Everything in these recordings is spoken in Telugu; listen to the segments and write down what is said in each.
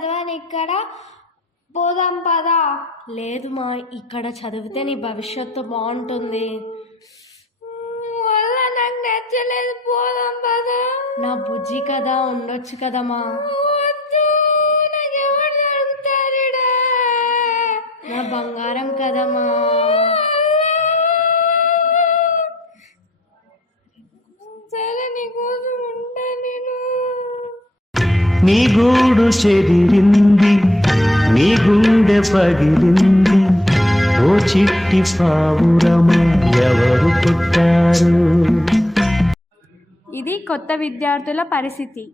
చదవని ఇక్కడ పోదాం పదా. లేదు మా, ఇక్కడ చదివితే నీ భవిష్యత్తు బాగుంటుంది. వల్ల నాకు నచ్చలేదు, పోదాం పదా. నా బుజ్జి కదా, ఉండొచ్చు కదమ్మా. వద్దు, నాకు ఎవరు దొరుకుతారుడా. నా బంగారం కదమ్మా. సరే, నీకోసం ఉంటా నేను. నీ గూడు చెదిరింది, నీ గుండె పగిలింది, ఓ చిట్టి పావురమా ఎవరు పుట్టారు? ఇది కొత్త విద్యార్థుల పరిస్థితి.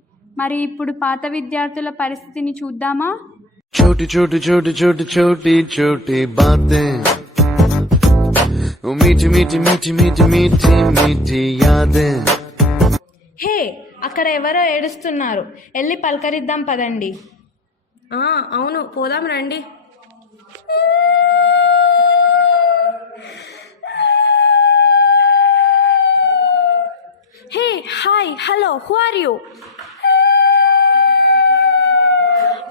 మరి ఇప్పుడు పాత విద్యార్థుల పరిస్థితిని చూద్దామా? छोटी छोटी छोटी छोटी छोटी छोटी बातें, वो मीठी मीठी मीठी मीठी मीठी मीठी यादें. హే, అక్కడ ఎవరో ఏడుస్తున్నారు, వెళ్ళి పలకరిద్దాం పదండి. అవును, పోదాం రండి. Hey, hi, hello, who are you?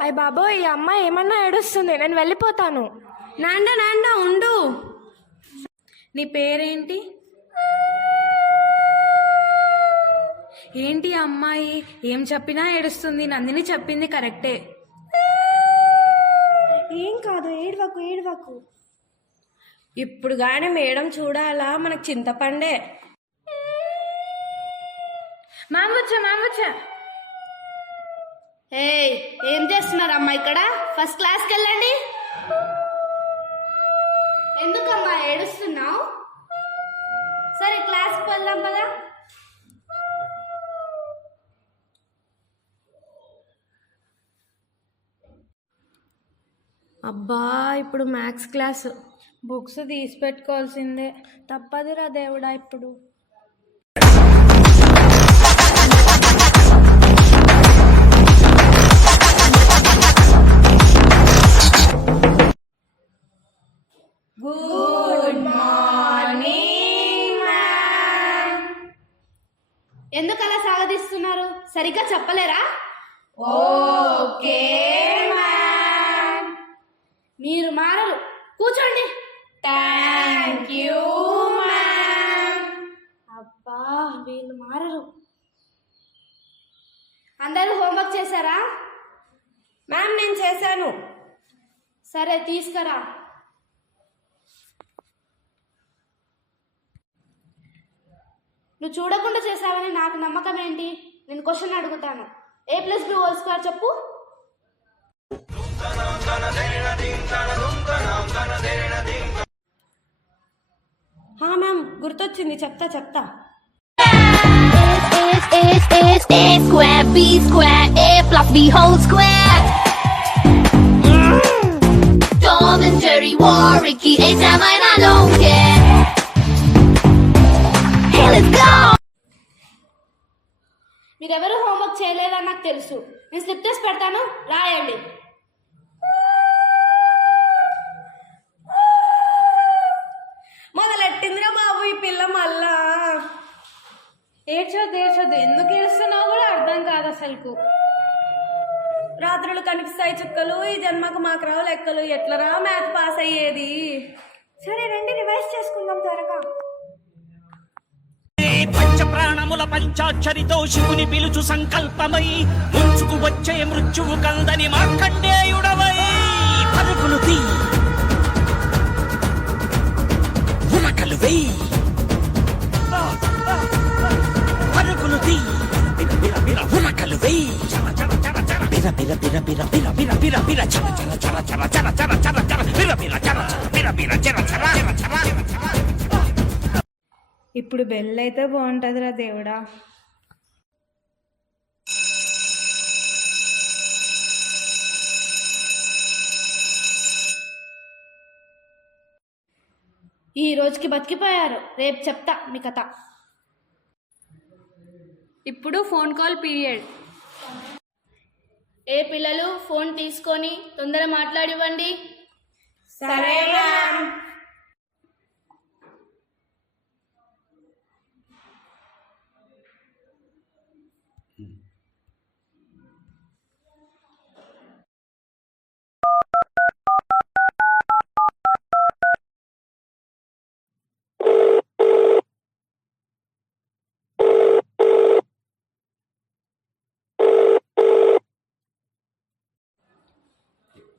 అయ్య బాబోయ్, ఈ అమ్మాయి ఏమన్నా ఏడుస్తుంది, నేను వెళ్ళిపోతాను. నాండా ఉండు. నీ పేరేంటి? ఏంటి అమ్మాయి ఏం చెప్పినా ఏడుస్తుంది? నందిని చెప్పింది కరెక్టే. ఏం కాదు, ఏడవకు ఏడవకు. ఇప్పుడు గాని మేడం చూడాలా, మనకు చింతపండే. మ్యామ్ వచ్చా. ఏం చేస్తున్నారమ్మా ఇక్కడ? ఫస్ట్ క్లాస్కి వెళ్ళండి. ఎందుకమ్మా ఏడుస్తున్నావు? సరే, క్లాస్కి వెళ్దాం పదా. అబ్బా, ఇప్పుడు మ్యాథ్స్ క్లాస్. బుక్స్ తీసి పెట్టుకోవాల్సిందే. తప్పదురా దేవుడా. ఇప్పుడు గుడ్ మార్నింగ్ మ్యామ్. ఎందుకు అలా సాగదీస్తున్నారు? సరిగ్గా చెప్పలేరా? Okay ma'am. మీరు మారరు, కూర్చోండి. Thank you ma'am. అబ్బా, వీళ్ళు మారరు. అందరూ హోంవర్క్ చేశారా? మ్యామ్, నేను చేశాను. సరే, తీసుకురా. నువ్వు చూడకుండా చేసావని నాకు నమ్మకం ఏంటి? నేను క్వశ్చన్ అడుగుతాను. A+B² చెప్పు. మ్యామ్, గుర్తొచ్చింది, చెప్తా. A square, B square, A plus B whole square. Tom and Jerry, Warwicky, A-Sam, I don't care. Hey, let's go! మీరెవరు హోంవర్క్ చేయలేదని నాకు తెలుసు. నేను స్లిప్ టెస్ట్ పెడతాను, రాయండి. మొదలెట్టిందిరా బాబు ఈ పిల్ల మళ్ళా. ఏడ్చొద్దు, ఎందుకు ఏడుస్తున్నావు కూడా అర్థం కాదు అసలుకు. రాత్రులు కనిపిస్తాయి చుక్కలు, ఈ జన్మకు మాకు రావు లెక్కలు, ఎట్లరా మ్యాథ్ పాస్ అయ్యేది? సరే రండి, రివైజ్ చేసుకుందాం త్వరగా. పంచ ప్రాణముల పంచాక్షరితో శివుని పిలుచు సంకల్పమై ముంచుకు వచ్చే మృత్యువు కందని మార్కండేయుడవై పరుగులు తీ ఉనకలు వెయ్యి పరుగులు తీ ఉనకలు వెయ్యి బిర బిర బిర బిర బిర బిర బిర బిర చర చర చర చర చర చర చర చర బిర బిర చర చర బిర బిర చర చర చర చర. ఇప్పుడు బెల్ అయితే బాగుంటుందిరా దేవుడా. ఈ రోజుకి బతికిపోయారు, రేపు చెప్తా మీ కథ. ఇప్పుడు ఫోన్ కాల్ పీరియడ్. ఏ పిల్లలు ఫోన్ తీసుకొని తొందర మాట్లాడివ్వండి. సరే మ్యామ్.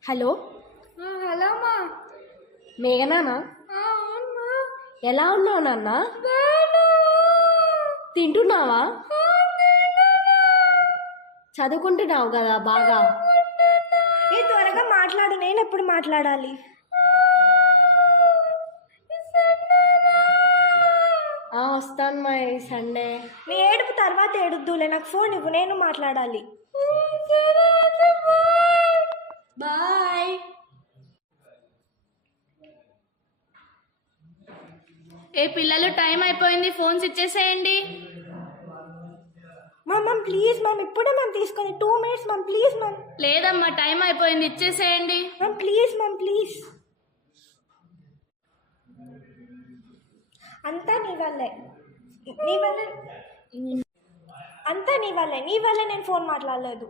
హలో హలో అమ్మా. మేఘనానా? అవునమ్మా. ఎలా ఉన్నావు నాన్న? తింటున్నావా? చదువుకుంటున్నావు కదా బాగా? త్వరగా మాట్లాడు, నేను ఎప్పుడు మాట్లాడాలి? వస్తాను మా సండే. నీ ఏడుపు తర్వాత ఏడుద్దులే, నాకు ఫోన్ ఇవ్వు, నేను మాట్లాడాలి. బాయ్. ఏ పిల్లలు, టైం అయిపోయింది, ఫోన్స్ ఇచ్చేసేయండి. మ్యామ్ ప్లీజ్ మ్యామ్, ఇప్పుడే మ్యామ్ తీసుకొని 2 minutes మ్యామ్, ప్లీజ్ మ్యామ్. లేదమ్మా, టైం అయిపోయింది, ఇచ్చేసేయండి. Ma'am please ma'am, please. అంతా నీ వల్లే, అంతా నీ వల్లే నేను ఫోన్ మాట్లాడలేదు.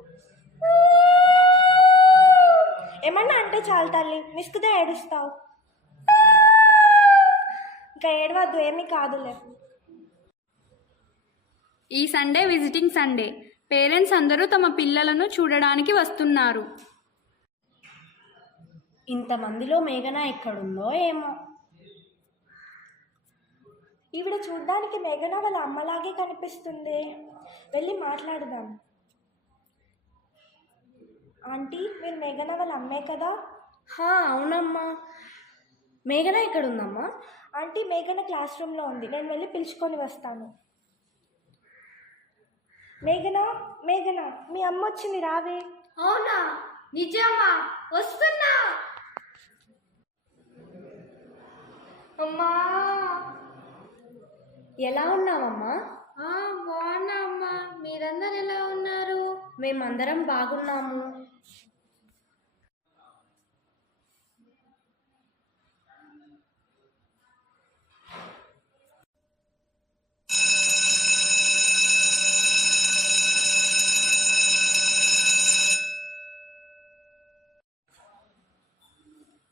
ఏమన్నా అంటే చాలు తల్లి, మిస్కుదే ఏడుస్తావు. ఇంకా ఏడవద్దు, ఏమీ కాదులే. ఈ సండే విజిటింగ్ సండే. పేరెంట్స్ అందరూ తమ పిల్లలను చూడడానికి వస్తున్నారు. ఇంతమందిలో మేఘన ఎక్కడుందో ఏమో. ఈవిడ చూడ్డానికి మేఘన వాళ్ళ అమ్మలాగే కనిపిస్తుంది. వెళ్ళి మాట్లాడదాం. ఆంటీ, మీరు మేఘన వాళ్ళ అమ్మే కదా? అవునమ్మా. మేఘన ఎక్కడుందమ్మా? ఆంటీ, మేఘన క్లాస్ రూమ్లో ఉంది, నేను వెళ్ళి పిలుచుకొని వస్తాను. మేఘన, మేఘన, మీ అమ్మ వచ్చింది, రావే. అవునా? నిజమా? వస్తున్నా. అమ్మా, ఎలా ఉన్నావమ్మా? బాగున్నా అమ్మా, మీరందరు ఎలా ఉన్నారు? మేమందరం బాగున్నాము.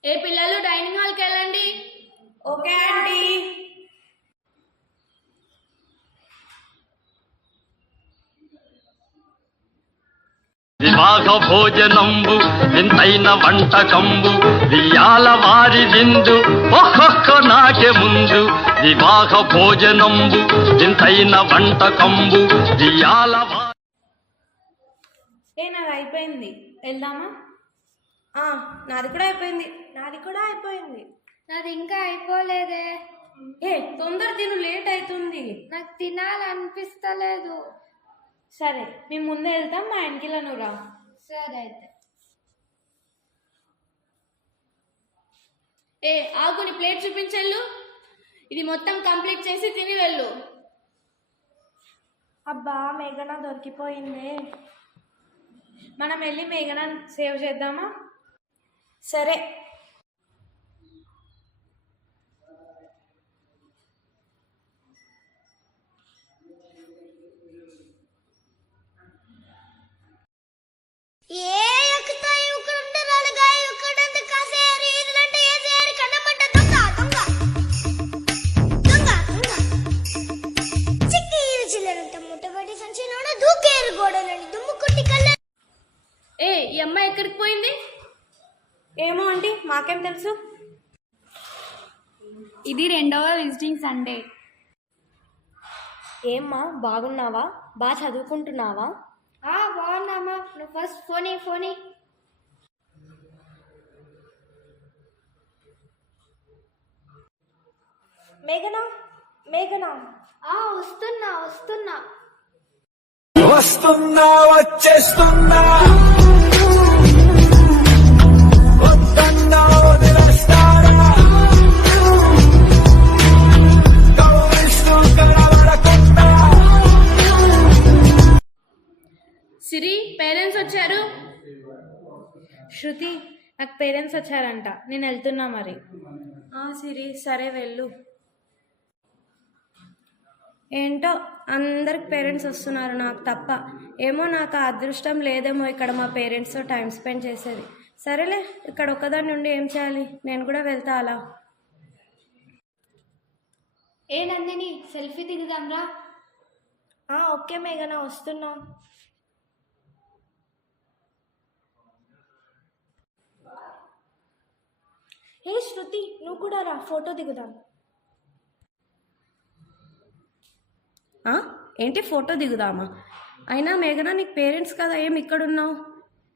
ఏ పిల్లలు, డైనింగ్ హాల్కి వెళ్ళండి. Okay aunty. వివాహ భోజనంబు వింతైన వంటకంబు వియాల వారి విందు ఒక్కొక్క నాకే ముందు. వివాహ భోజనంబు వింతైన వంటకంబు వియాల నాది అయిపోయింది, వెళ్దామా? నాది కూడా అయిపోయింది. నాది ఇంకా అయిపోలేదే. తొందర తిను, లేట్ అవుతుంది. నాకు తినాలనిపిస్తలేదు. సరే, మేము ముందే వెళ్తాం, మా ఇంటిలో నువ్వు రా. సరే అయితే. ఆగుని ప్లేట్ చూపించెళ్ళు. ఇది మొత్తం కంప్లీట్ చేసి తిని వెళ్ళు. అబ్బా, మేఘన దొరికిపోయింది. మనం వెళ్ళి మేఘన సేవ్ చేద్దామా? సరే. ఈ అమ్మాయి ఎక్కడికి పోయింది? ఏమో ఆంటీ, మాకేం తెలుసు. ఇది 2వ విజిటింగ్ సండే. ఏమ్మా, బాగున్నావా? బాగా చదువుకుంటున్నావా? బాగున్నామా. నువ్వు ఫస్ట్ ఫోనీ. మేఘన, మేఘన. వస్తున్నా. వస్తున్నా, వచ్చేస్తున్నా, వద్దన్నా వదిలేస్తారా, కవ్విస్తూ కనబడకుండా. సిరి, పేరెంట్స్ వచ్చారు. శృతి, నాకు పేరెంట్స్ వచ్చారంట, నేను వెళ్తున్నా మరి. సిరి, సరే వెళ్ళు. ఏంటో అందరికి పేరెంట్స్ వస్తున్నారు, నాకు తప్ప. ఏమో నాకు ఆ అదృష్టం లేదేమో ఇక్కడ మా పేరెంట్స్తో టైం స్పెండ్ చేసేది. సరేలే, ఇక్కడ ఒక్కదాన్ని నుండి ఏం చేయాలి, నేను కూడా వెళ్తా అలా. నందిని, సెల్ఫీ దిగుదాంరా. ఓకే మేఘన, వస్తున్నా. హే శృతి, నువ్వు కూడా రా, ఫోటో దిగుదాం. ఏంటి ఫోటో దిగుదామా? అయినా మేఘన నీకు పేరెంట్స్ కదా, ఏం ఇక్కడున్నావు?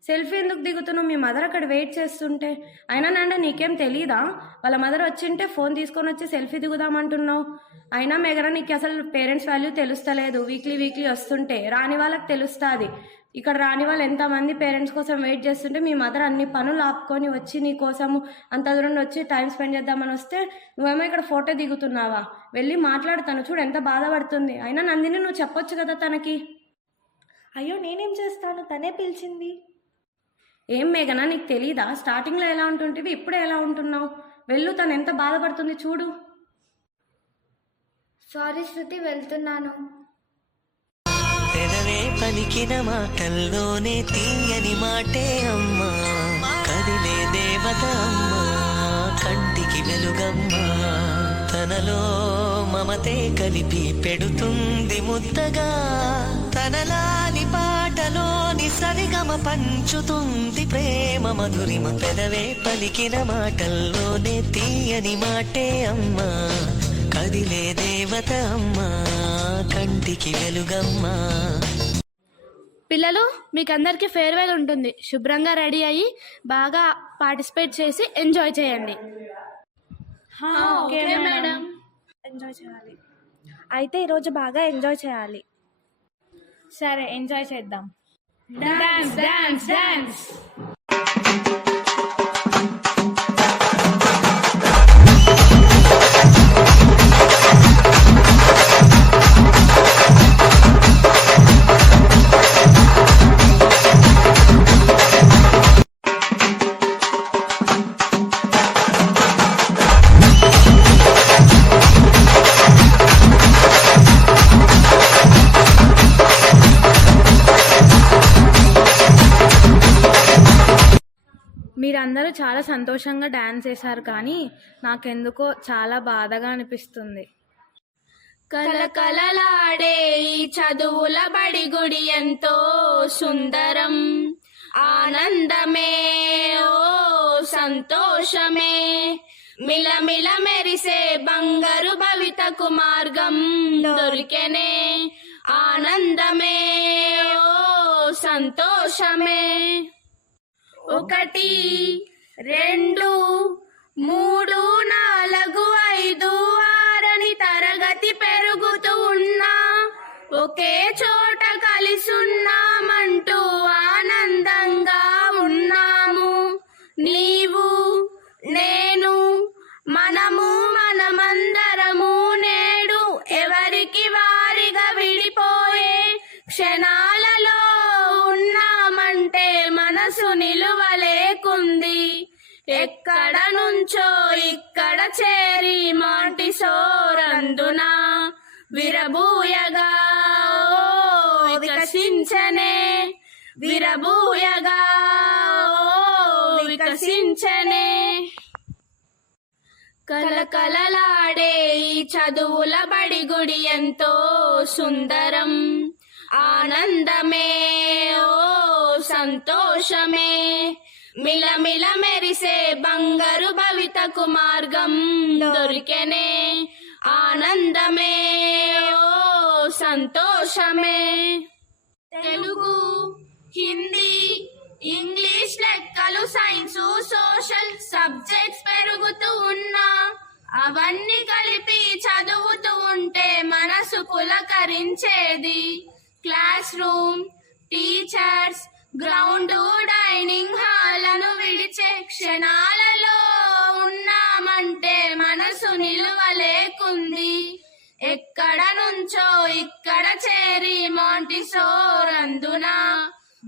సెల్ఫీ ఎందుకు దిగుతున్నావు? మీ మదర్ అక్కడ వెయిట్ చేస్తుంటే. అయినా నాన్న నీకేం తెలీదా? వాళ్ళ మదర్ వచ్చింటే ఫోన్ తీసుకొని వచ్చి సెల్ఫీ దిగుదామంటున్నావు. అయినా మేఘన నీకు అసలు పేరెంట్స్ వాల్యూ తెలుస్తలేదు. వీక్లీ వస్తుంటే రాని వాళ్ళకి తెలుస్తుంది. ఇక్కడ రాని వాళ్ళు ఎంతమంది పేరెంట్స్ కోసం వెయిట్ చేస్తుంటే మీ మదర్ అన్ని పనులు ఆపుకొని వచ్చి నీ కోసము అంత దూరం వచ్చి టైం స్పెండ్ చేద్దామని వస్తే నువ్వేమో ఇక్కడ ఫోటో దిగుతున్నావా? వెళ్ళి మాట్లాడుతాను, చూడు ఎంత బాధపడుతుంది. అయినా నందిని నువ్వు చెప్పొచ్చు కదా తనకి. అయ్యో నేనేం చేస్తాను, తనే పిలిచింది. ఏం మేఘనా నీకు తెలీదా? స్టార్టింగ్లో ఎలా ఉంటుంటివి, ఇప్పుడే ఎలా ఉంటున్నావు? వెళ్ళు, తను ఎంత బాధపడుతుంది చూడు. సారీ శృతి, వెళ్తున్నాను. పెదవే పలికిన మాటల్లోనే తీయని మాటే అమ్మా, కదిలే దేవత అమ్మా, కంటికి వెలుగమ్మా, తనలో మమతే కలిపి పెడుతుంది ముద్దగా, తనలాలి పాటలోని సరిగమ పంచుతుంది ప్రేమ మధురిమ. పెదవే పలికిన మాటల్లోనే తీయని మాటే అమ్మా, కదిలే దేవత అమ్మా, కంటికి వెలుగమ్మా. పిల్లలు, మీకందరికీ ఫేర్వెల్ ఉంటుంది. శుభ్రంగా రెడీ అయ్యి బాగా పార్టిసిపేట్ చేసి ఎంజాయ్ చేయండి. Okay madam. ఎంజాయ్ చేయాలి. అయితే ఈరోజు బాగా ఎంజాయ్ చేయాలి. సరే, ఎంజాయ్ చేద్దాం. Dance dance dance. మీరందరూ చాలా సంతోషంగా డాన్స్ చేశారు, కానీ నాకెందుకో చాలా బాధగా అనిపిస్తుంది. కలకలలాడే ఈ చదువుల బడి గుడి ఎంతో సుందరం, ఆనందమే ఓ సంతోషమే, మిలమిల మెరిసే బంగారు భవితకు మార్గం దొరికెనే, ఆనందమే ఓ సంతోషమే. 1 2 3 4 5 6 తరగతి పెరుగుతూ ఉన్నా, ఒకే చోట కలిసున్నామంటూ ఆనందంగా ఉన్నాము. నీవు నేను మనమందరము నేడు ఎవరికి వారిగా విడిపోయే క్షణాలలో ఉన్నామంటే మనసు నిలువలేకుంది. ఎక్కడ నుంచో ఇక్కడ చేరి మాంటిసోరందున విరబూయగా వికసించనే, విరబూయగా వికసించనే. కలకలలాడే ఈ చదువుల బడి గుడి ఎంతో సుందరం, ఆనందమే ఓ సంతోషమే, మిలమిల మెరిసే బంగారు భవితకు మార్గం దొరికెనే, ఆనందమే ఓ సంతోషమే. తెలుగు, హిందీ, ఇంగ్లీష్, లెక్కలు, సైన్సు, సోషల్ సబ్జెక్ట్స్ పెరుగుతూ ఉన్నా, అవన్నీ కలిపి చదువుతూ ఉంటే మనసు పులకరించేది. Classroom, teachers, ground, dining హాలను విడిచే క్షణాలలో ఉన్నామంటే మనసు నిలువలేకుంది. ఎక్కడ నుంచో ఇక్కడ చేరి మాంటిసోరందున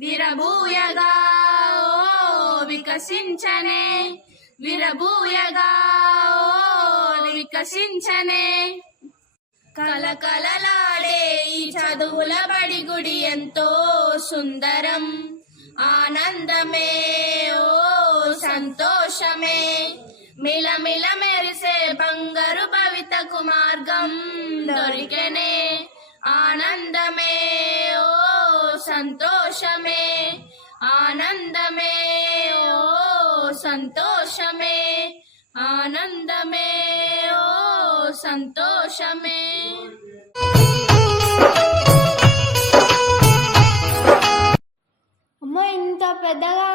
విరబూయగా వికసించనే, విరబూయగా వికసించనే. కలకలలాడే ఈ చదువుల బడి గుడి ఎంతో సుందరం, ఆనందమే ఓ సంతోషమే, మిలమిల మెరిసే బంగారు భవితకు మార్గం దొరికెనే, ఆనందమే ఓ సంతోషమే, ఆనందమే ఓ సంతోషమే, ఆనందమే ఓ సంతోషమే. అమ్మో ఇంత పెద్దగా